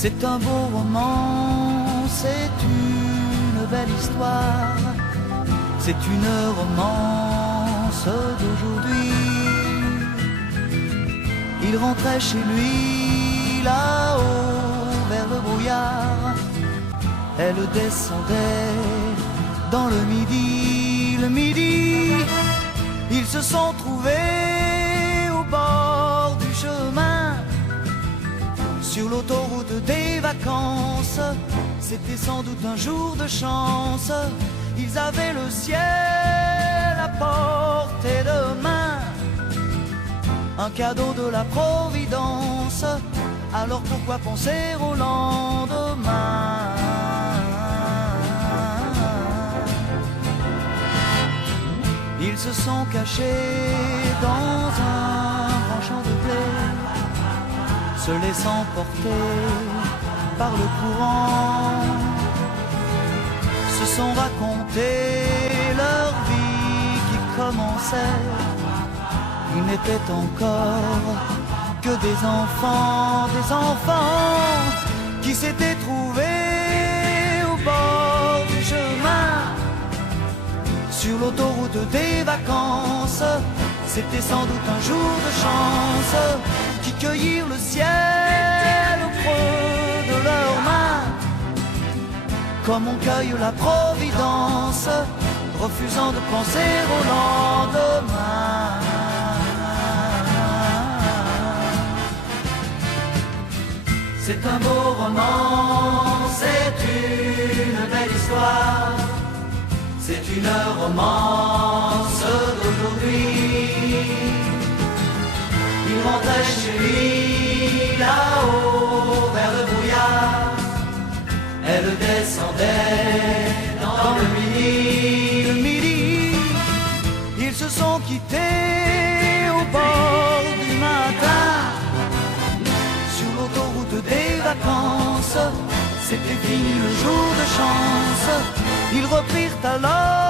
C'est un beau roman, c'est une belle histoire, c'est une romance d'aujourd'hui. Il rentrait chez lui là-haut vers le brouillard, elle descendait dans le midi, ils se sont trouvés au bord du chemin, sur l'autoroute des vacances. C'était sans doute un jour de chance, ils avaient le ciel à portée de main, un cadeau de la Providence, alors pourquoi penser au lendemain? Ils se sont cachés dans un grand champ de blé, se laissant porter par le courant, se sont raconté leur vie qui commençait. Ils n'étaient encore que des enfants qui s'étaient trouvés au bord du chemin, sur l'autoroute des vacances. C'était sans doute un jour de chance, qui cueillirent le ciel au creux de leurs mains, comme on cueille la Providence, refusant de penser au lendemain. C'est un beau roman, c'est une belle histoire, c'est une romance d'aujourd'hui. Il rentrait chez lui là-haut vers le brouillard, elle descendait dans le midi. Ils se sont quittés au bord du matin, sur l'autoroute des vacances. C'était fini le jour de chance, ils reprirent alors